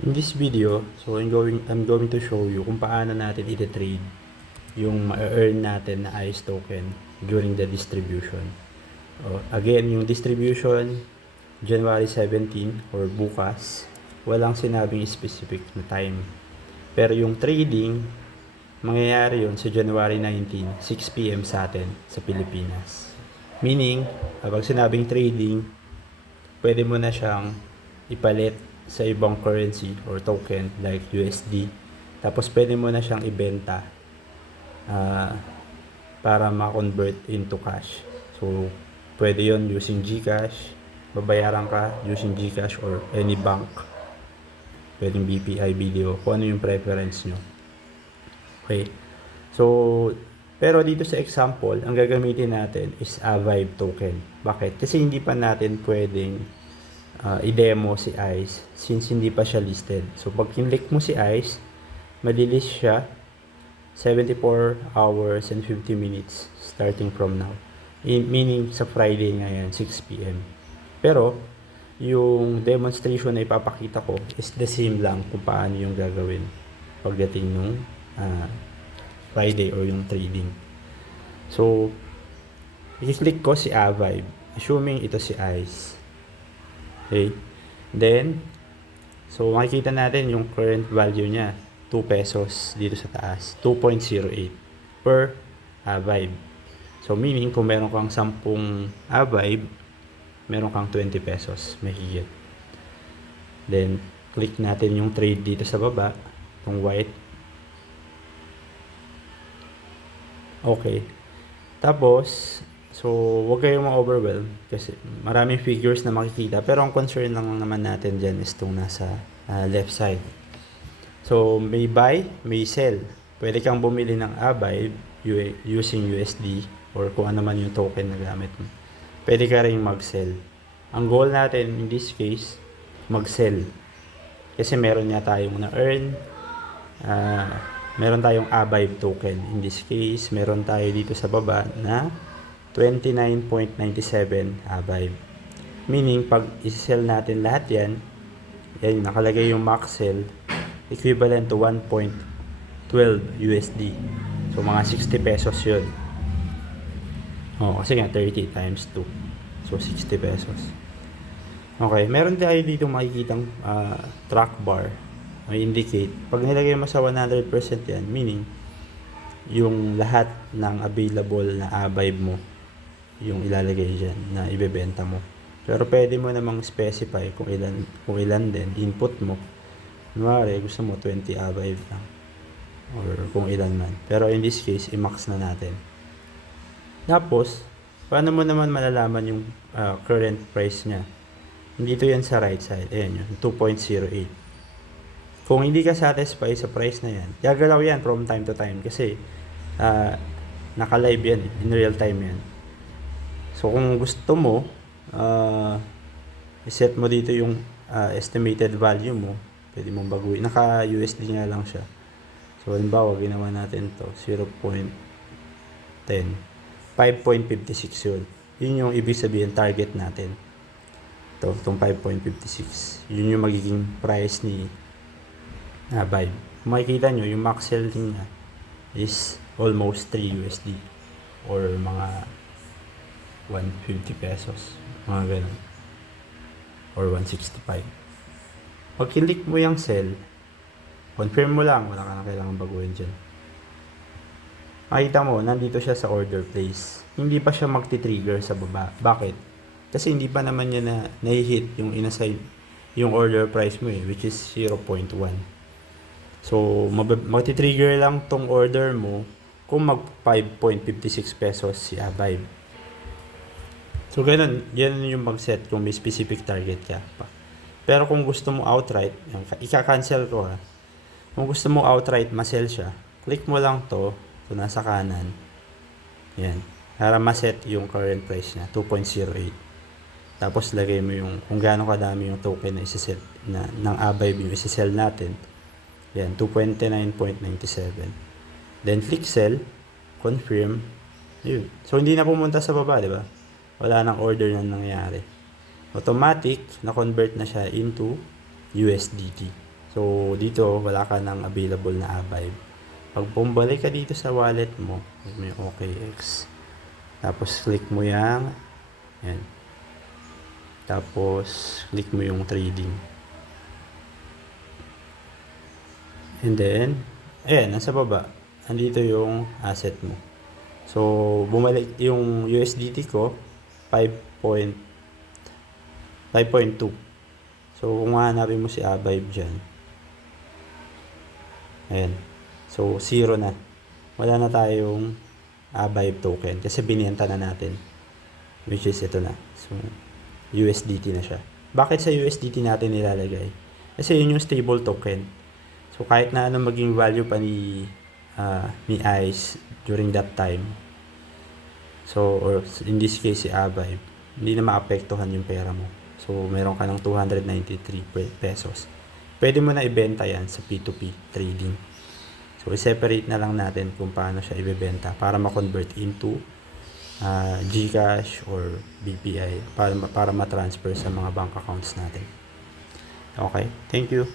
In this video, so I'm going to show you kung paano natin iti-trade yung ma-earn natin na ICE token during the distribution. Again, yung distribution, January 17 or bukas, walang sinabing specific na time. Pero yung trading, mangyayari yun sa January 19, 6 p.m. sa atin sa Pilipinas. Meaning, kapag sinabing trading, pwede mo na siyang ipalit sa ibang currency or token like USD. Tapos pwede mo na siyang ibenta para ma-convert into cash. So, pwede yon using GCash. Babayaran ka using GCash or any bank. Pwedeng BPI, BDO, kung ano yung preference nyo. Okay. So, pero dito sa example, ang gagamitin natin is a Vibe token. Bakit? Kasi hindi pa natin pwedeng i-demo si ICE since hindi pa siya listed. So, pag kinlik mo si ICE, malilist siya 74 hours and 50 minutes starting from now. Meaning, sa Friday ngayon, 6 p.m. Pero, yung demonstration na ipapakita ko is the same lang kung paano yung gagawin pagdating nung Friday or yung trading. So, i-click ko si Avibe, assuming ito si ICE. Okay. Then, so makikita natin yung current value niya, 2 pesos dito sa taas, 2.08 per Avibe. So, meaning, kung meron kang 10 Avibe, meron kang 20 pesos, mahigit. Then, click natin yung trade dito sa baba, yung white. Okay. Tapos, so, huwag kayong ma-overwhelm kasi maraming figures na makikita. Pero ang concern lang naman natin dyan is itong nasa left side. So, may buy, may sell. Pwede kang bumili ng Avibe using USD or kung ano man yung token na gamit mo. Pwede ka rin mag-sell. Ang goal natin in this case, mag-sell. Kasi meron nga tayong na-earn. Meron tayong Avibe token. In this case, meron tayo dito sa baba na 29.97 Avibe. Meaning, pag isi-sell natin lahat yan, nakalagay yung max sell, equivalent to 1.12 USD. So, mga 60 pesos yun. Kasi nga, 30 times 2. So, 60 pesos. Okay, meron tayo dito makikitang track bar. May indicate. Pag nilagay mo sa 100% yan, meaning, yung lahat ng available na Avibe mo, yung ilalagay dyan na ibebenta mo. Pero pwede mo namang specify kung ilan din input mo. Kunwari, gusto mo 20 Avibe lang. Or kung ilan man. Pero in this case, i-max na natin. Tapos, paano mo naman malalaman yung current price niya? Dito yan sa right side. Ayan yun, 2.08. Kung hindi ka satisfied sa price na yan, gagalaw yan from time to time. Kasi, naka-live yan. In real time yan. So, kung gusto mo, iset mo dito yung estimated value mo. Pwede mong baguhin. Naka-USD nga lang siya. So, halimbawa, ginawa natin to 0.10. 5.56 yun. Yun yung ibig sabihin target natin. Itong 5.56. Yun yung magiging price ni Vibe. Kung makikita nyo, yung max selling niya is almost 3 USD. Or mga 150 pesos. Mga ganun. Or 165. Pag click mo yung sell, confirm mo lang. Wala ka na kailangan baguhin dyan. Makita mo, nandito siya sa order place. Hindi pa siya magti-trigger sa baba. Bakit? Kasi hindi pa naman niya na nahi-hit yung inassign yung order price mo which is 0.1. So, magti-trigger lang tong order mo kung mag 5.56 pesos si Avibe. So, ganun yung mag-set kung may specific target ka pa. Pero kung gusto mo outright, ika-cancel ko ha. Kung gusto mo outright, ma-sell siya, click mo lang to nasa kanan. Yan. Para ma-set yung current price niya, 2.08. Tapos, lagay mo yung kung gaano kadami yung token na isa-set ng Avibe yung isa-sell natin. Yan, 229.97. Then, click sell, confirm. Yun. So, hindi na pumunta sa baba, di ba? Wala nang order na nangyari. Automatic, na-convert na siya into USDT. So, dito, wala ka ng available na Avive. Pag bumalik ka dito sa wallet mo, may OKX. Tapos, click mo yan. Yan. Tapos, click mo yung trading. And then, ayan, nasa baba. Andito yung asset mo. So, bumalik yung USDT ko, 5.2. So, kung hanapin mo si Avive dyan, ayan. So, 0 na. Wala na tayong Avive token kasi binenta na natin. Which is ito na. So, USDT na siya. Bakit sa USDT natin nilalagay? Kasi yun yung stable token. So, kahit na anong maging value pa ni ICE during that time. So, or in this case, si Avive, hindi na maapektuhan yung pera mo. So, meron ka ng 293 pesos. Pwede mo na ibenta yan sa P2P trading. So, i-separate na lang natin kung paano siya ibebenta para ma-convert into GCash or BPI para ma-transfer sa mga bank accounts natin. Okay, thank you.